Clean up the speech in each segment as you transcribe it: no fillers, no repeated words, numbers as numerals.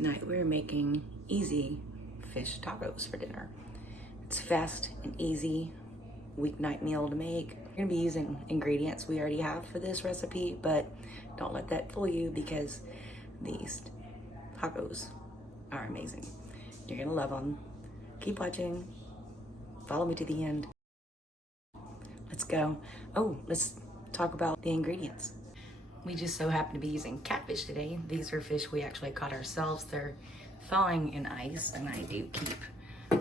Tonight we're making easy fish tacos for dinner. It's fast and easy weeknight meal to make. We're gonna be using ingredients we already have for this recipe, but don't let that fool you because these tacos are amazing. You're gonna love them. Keep watching. Follow me to the end. Let's go. Oh, let's talk about the ingredients. We just so happen to be using catfish today. These are fish we actually caught ourselves. They're thawing in ice, and I do keep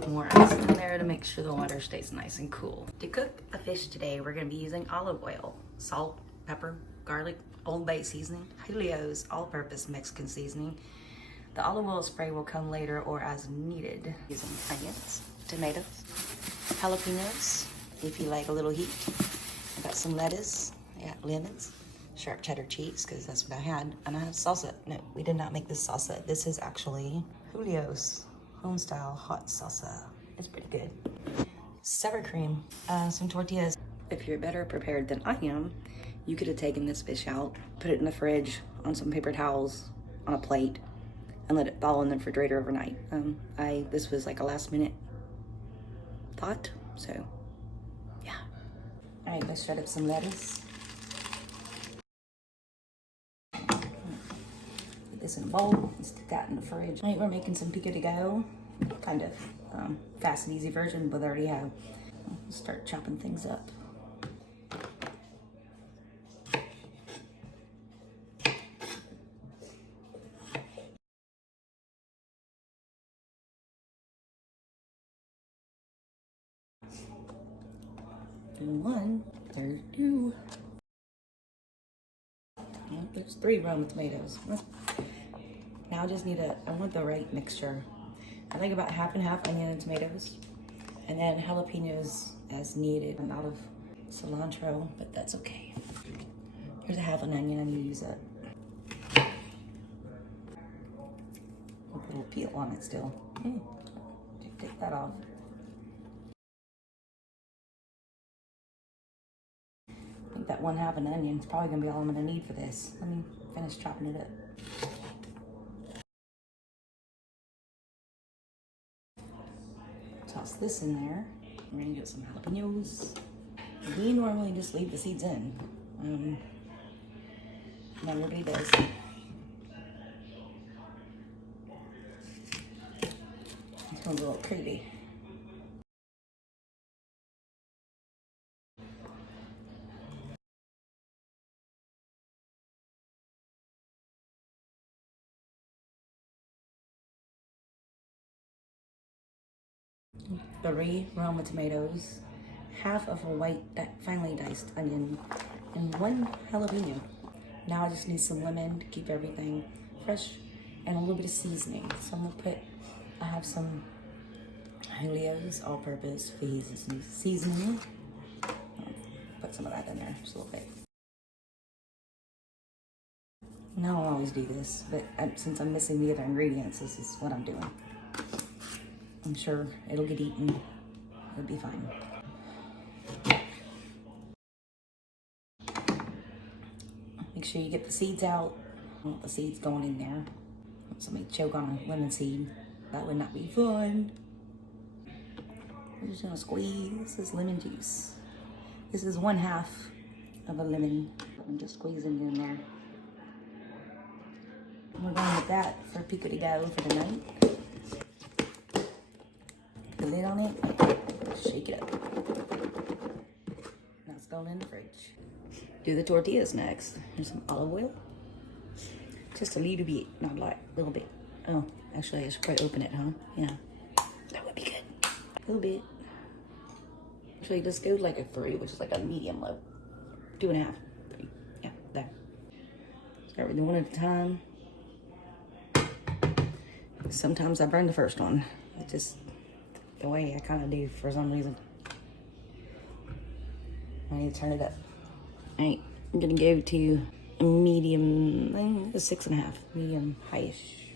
more ice in there to make sure the water stays nice and cool. To cook a fish today, we're gonna be using olive oil, salt, pepper, garlic, Old Bay seasoning, Julio's all-purpose Mexican seasoning. The olive oil spray will come later or as needed. Using onions, tomatoes, jalapeños, if you like a little heat. I got some lettuce, I got lemons, sharp cheddar cheese, because that's what I had. And I have salsa. No, we did not make this salsa. This is actually Julio's home-style hot salsa. It's pretty good. Sour cream, some tortillas. If you're better prepared than I am, you could have taken this fish out, put it in the fridge on some paper towels on a plate, and let it thaw in the refrigerator overnight. This was like a last-minute thought, so yeah. All right, let's shred up some lettuce. This in a bowl and stick that in the fridge. All right, we're making some Pico to Gallo, kind of fast and easy version, but I already have. We'll start chopping things up. One, there's two. Well, there's 3 Roma tomatoes. Now I just need I want the right mixture. I like about half and half onion and tomatoes. And then jalapeños as needed. I'm out of cilantro, but that's okay. Here's a half an onion, I'm gonna use it. A little peel on it still. Take that off. I think that 1/2 an onion is probably gonna be all I'm gonna need for this. Let me finish chopping it up. Toss this in there. We're gonna get some jalapeños. We normally just leave the seeds in. Not everybody does. This one's a little pretty. Three Roma tomatoes, half of a white finely diced onion, and 1 jalapeno. Now I just need some lemon to keep everything fresh and a little bit of seasoning. So I'm gonna I have some Julio's all-purpose seasoning. Put some of that in there, just a little bit. Now I always do this, but since I'm missing the other ingredients, this is what I'm doing. I'm sure it'll get eaten. It'll be fine. Make sure you get the seeds out. I want the seeds going in there. Somebody choke on a lemon seed. That would not be fun. We're just gonna squeeze this lemon juice. This is 1/2 of a lemon. I'm just squeezing it in there. We're going with that for Pico de Gallo for the night. The lid on it, shake it up. Now it's going in the fridge. Do the tortillas next. Here's some olive oil. Just a little bit, not a lot, a little bit. Oh, actually I should probably open it, huh? Yeah, that would be good. A little bit. Actually just go like a 3, which is like a medium low. 2.5, 3, yeah, there. Start with 1 at a time. Sometimes I burn the first one. It's just the way I kind of do for some reason. I need to turn it up. All right, I'm gonna go to a medium, 6.5, medium high-ish.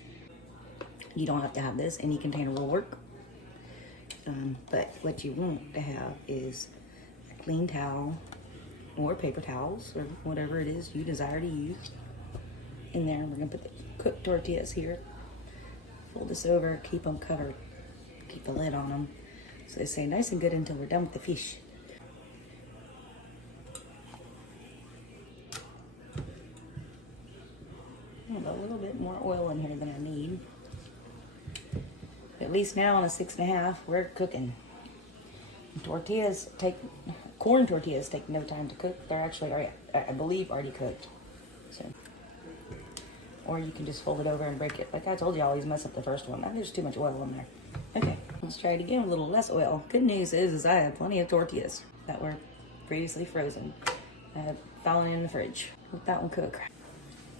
You don't have to have this, any container will work. But what you want to have is a clean towel or paper towels or whatever it is you desire to use. In there, we're gonna put the cooked tortillas here. Fold this over, keep them covered. Keep the lid on them so they stay nice and good until we're done with the fish. I have a little bit more oil in here than I need. At least now on a 6.5, we're cooking. Corn tortillas take no time to cook. They're actually, I believe, already cooked. So, or you can just fold it over and break it. Like I told you, I always mess up the first one. There's too much oil in there. Okay, let's try it again with a little less oil. Good news is I have plenty of tortillas that were previously frozen. I have fallen in the fridge. Let that one cook.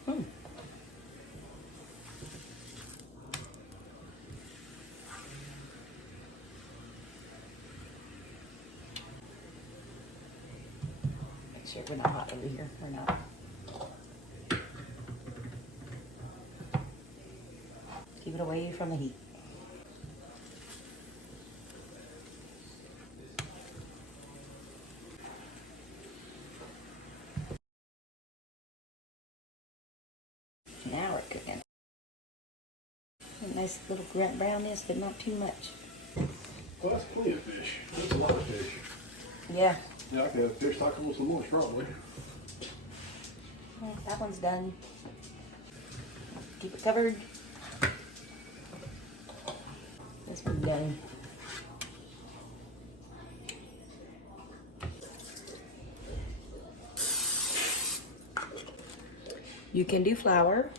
Make sure we're not hot over here. We're not. Keep it away from the heat. Now we're cooking. A nice little brownness, but not too much. Well, that's plenty of fish. That's a lot of fish. Yeah. Yeah, I can have fish tacos some more, probably. Well, that one's done. Keep it covered. This one's done. You can do flour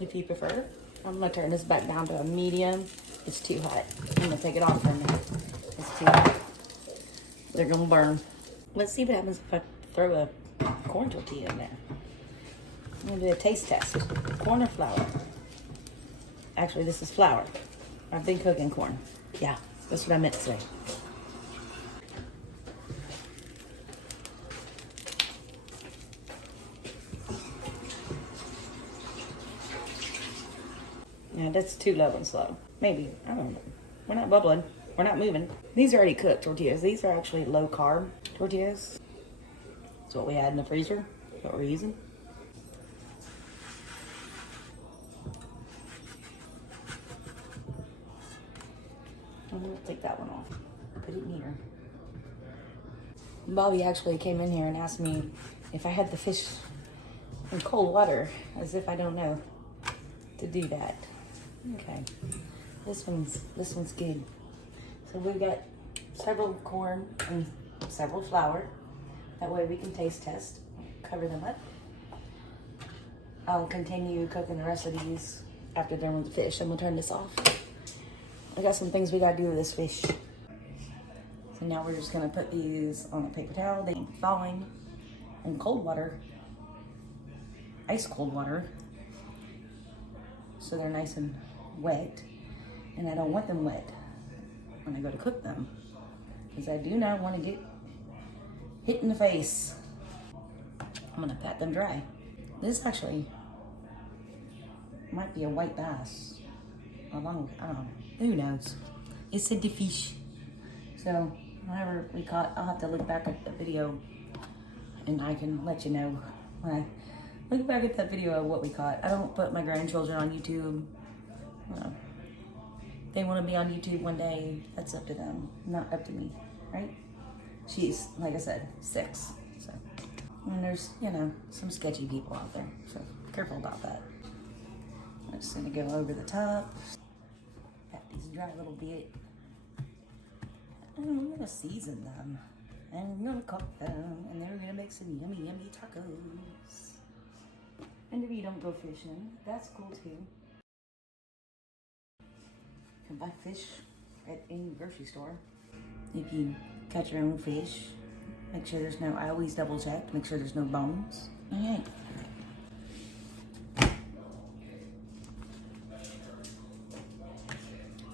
if you prefer. I'm gonna turn this back down to a medium. It's too hot. I'm gonna take it off for a minute. It's too hot. They're gonna burn. Let's see what happens if I throw a corn tortilla in there. I'm gonna do a taste test. Corn or flour? Actually, this is flour. I've been cooking corn. Yeah, that's what I meant to say. Yeah, that's too low and slow. Maybe, I don't know. We're not bubbling. We're not moving. These are already cooked tortillas. These are actually low carb tortillas. That's what we had in the freezer. That's what we're using. I'm gonna take that one off. Put it in here. Bobby actually came in here and asked me if I had the fish in cold water, as if I don't know to do that. Okay, this one's good. So we've got several corn and several flour. That way we can taste test. Cover them up. I'll continue cooking the rest of these after they're with the fish. I'm gonna turn this off. I got some things we gotta do with this fish. So now we're just gonna put these on a paper towel. They're thawing in cold water, ice cold water, so they're nice and wet. And I don't want them wet when I go to cook them, because I do not want to get hit in the face. I'm gonna pat them dry. This actually might be a white bass. Along with, I don't know, who knows? It said the fish. So whenever we caught, I'll have to look back at the video and I can let you know when I look back at that video of what we caught. I don't put my grandchildren on YouTube. They want to be on YouTube one day, that's up to them, not up to me, right? She's, like I said, 6. So, and there's, you know, some sketchy people out there, so careful about that. I'm just gonna go over the top, pat these dry a little bit, and I'm gonna season them, and I'm gonna cook them, and then we're gonna make some yummy, yummy tacos. And if you don't go fishing, that's cool too. You can buy fish at any grocery store. If you catch your own fish, make sure there's no, I always double check, make sure there's no bones. All right.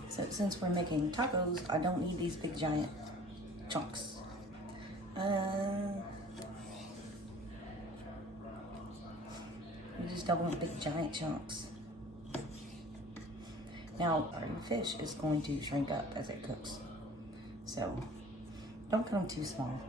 So since we're making tacos, I don't need these big giant chunks. We just don't want big giant chunks. Now, our fish is going to shrink up as it cooks. So, don't cut them too small.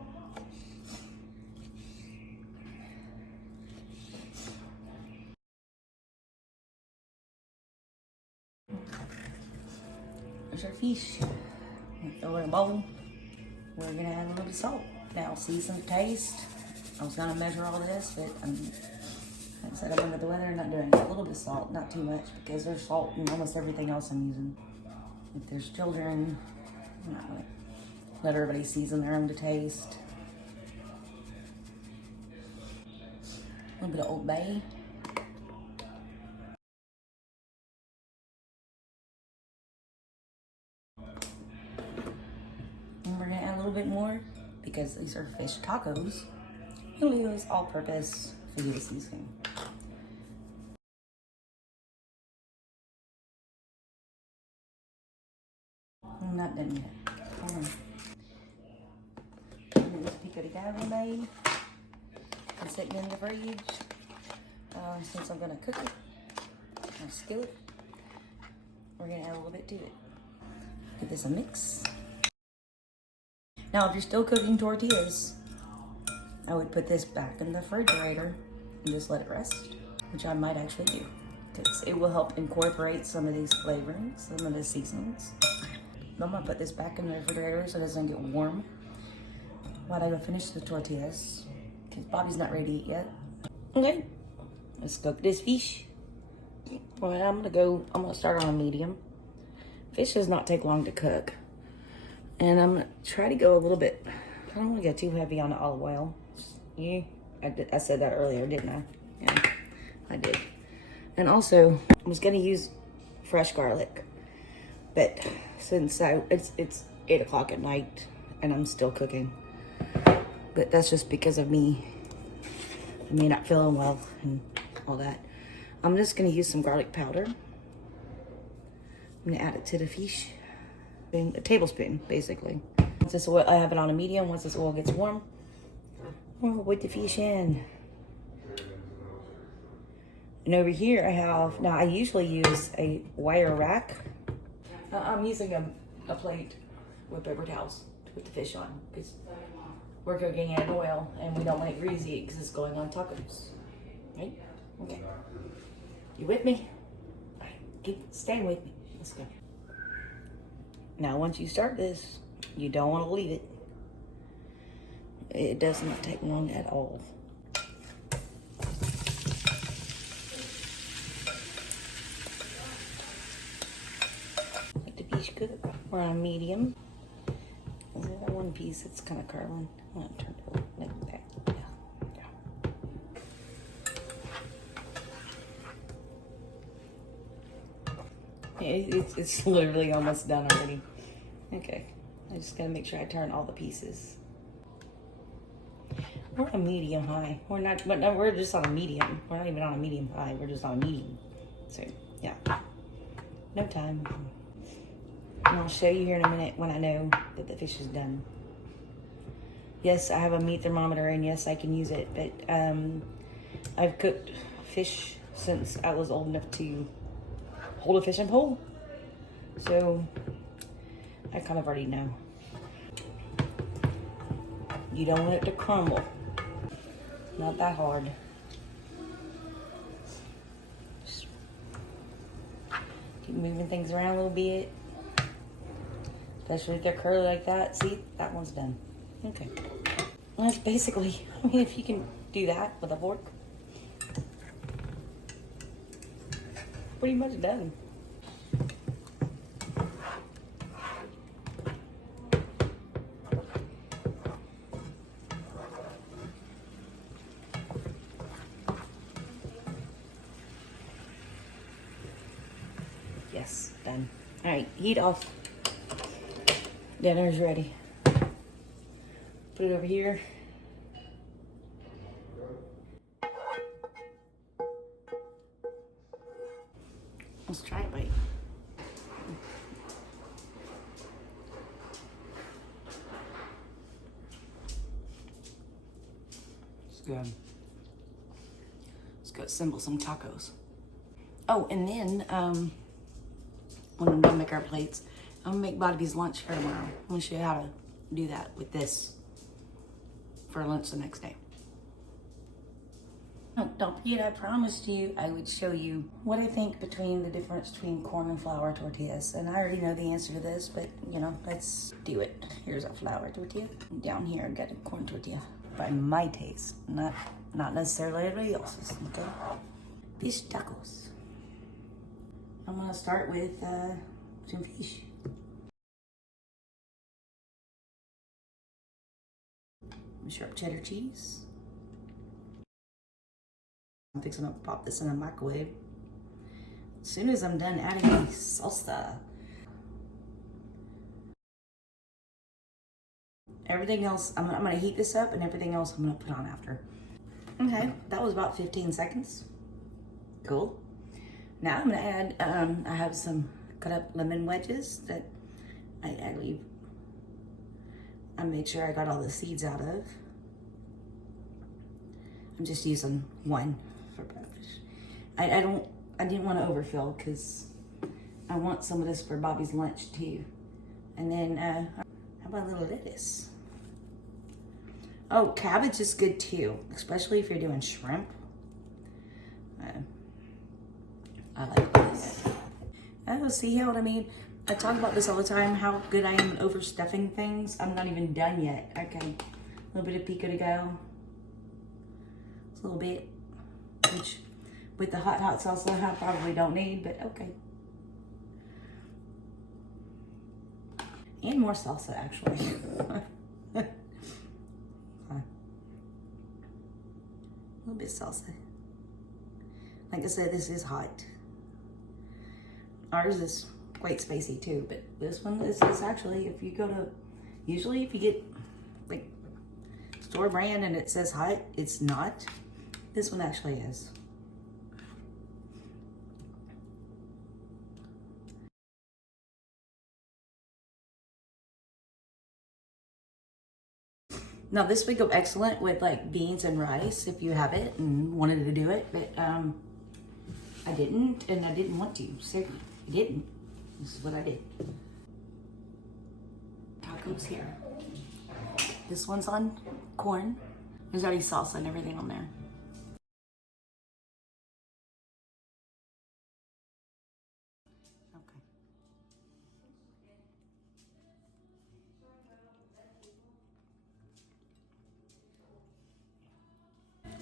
There's our fish. Throw it in a bowl. We're gonna add a little bit of salt. Now season to taste. I was gonna measure all this, but like I said, I'm under the weather, not doing it. A little bit of salt, not too much, because there's salt in almost everything else I'm using. If there's children, I'm not gonna let everybody season their own to taste. A little bit of Old Bay. And we're gonna add a little bit more because these are fish tacos. We'll use all-purpose fajita seasoning. I'm not done yet. Hold on. This Pico de Gallo made. It's sitting in the fridge. Since I'm gonna cook it, I'll skill it. We're gonna add a little bit to it. Give this a mix. Now, if you're still cooking tortillas, I would put this back in the refrigerator and just let it rest, which I might actually do, because it will help incorporate some of these flavorings, some of the seasonings. I'm gonna put this back in the refrigerator so it doesn't get warm while I go finish the tortillas, because Bobby's not ready to eat yet. Okay, let's cook this fish. Well, I'm gonna start on a medium. Fish does not take long to cook. And I'm gonna try to go a little bit, I don't wanna get too heavy on the olive oil. Yeah, I said that earlier, didn't I? Yeah, I did. And also, I was gonna use fresh garlic, but since it's 8 o'clock at night and I'm still cooking, but that's just because of me not feeling well and all that. I'm just gonna use some garlic powder. I'm gonna add it to the fish. A tablespoon, basically. Once this oil, I have it on a medium. Once this oil gets warm, we'll put the fish in. And over here I have, now I usually use a wire rack. I'm using a plate with paper towels to put the fish on, because we're cooking in oil and we don't want it greasy because it's going on tacos. Right? Okay. You with me? All right, keep staying with me. Let's go. Now, once you start this, you don't want to leave it. It does not take long at all. Let the fish cook. We're on medium. Is that one piece that's kind of curling? I'm going to turn it over like that. It's literally almost done already. Okay, I just gotta make sure I turn all the pieces. We're on medium high. We're not, but no, we're just on a medium. We're not even on a medium high. We're just on a medium. So yeah, no time. And I'll show you here in a minute when I know that the fish is done. Yes, I have a meat thermometer, and yes, I can use it. But I've cooked fish since I was old enough to hold a fishing pole, so I kind of already know. You don't want it to crumble. Not that hard. Just keep moving things around a little bit, especially if they're curly like that. See, that one's done. Okay. Well, that's basically, I mean, if you can do that with a fork, pretty much done. Yes, done. All right, heat off. Dinner's ready. Put it over here. Let's try it, bite. It's good. Let's go assemble some tacos. Oh, and then when we make our plates, I'm gonna make Bobby's lunch for tomorrow. I'm gonna show you how to do that with this for lunch the next day. Oh, don't forget, I promised you I would show you what I think between the difference between corn and flour tortillas. And I already know the answer to this, but you know, let's do it. Here's a flour tortilla. And down here, I've got a corn tortilla. By my taste, not necessarily everybody else's, okay? Fish tacos. I'm gonna start with some fish. Sharp cheddar cheese. I'm fixing to pop this in the microwave. As soon as I'm done adding the salsa. Everything else, I'm gonna heat this up, and everything else I'm gonna put on after. Okay, that was about 15 seconds. Cool. Now I'm gonna add, I have some cut up lemon wedges that I made sure I got all the seeds out of. I'm just using one for breakfast. I didn't want to overfill because I want some of this for Bobby's lunch too. And then, how about a little lettuce? Oh, cabbage is good too, especially if you're doing shrimp. I like this. Oh, see how what I mean? I talk about this all the time, how good I am at overstuffing things. I'm not even done yet. Okay, a little bit of pico to go. It's a little bit, which with the hot salsa I probably don't need, but okay. And more salsa, actually. A little bit salsa. Like I said, this is hot. Ours is quite spicy too, but this one is actually, if you go to, usually if you get like store brand and it says hot, it's not. This one actually is. Now this would go excellent with like beans and rice if you have it and wanted to do it, but I didn't, and I didn't want to, so I didn't. This is what I did. Tacos here. This one's on corn. There's already salsa and everything on there. Okay.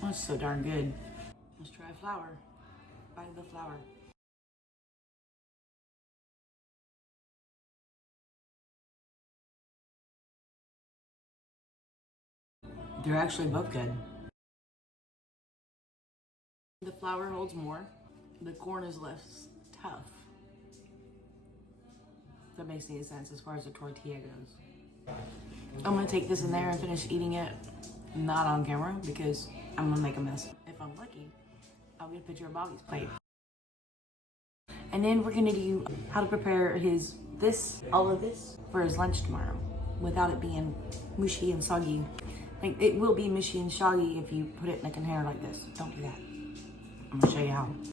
Oh, it's so darn good. Let's try flour. Buy the flour. They're actually both good. The flour holds more. The corn is less tough. That makes any sense as far as the tortilla goes. I'm gonna take this in there and finish eating it, not on camera, because I'm gonna make a mess. If I'm lucky, I'll get a picture of Bobby's plate. And then we're gonna do how to prepare all of this for his lunch tomorrow without it being mushy and soggy. Like, it will be mushy and soggy if you put it in a container like this. Don't do that. I'm gonna show you how.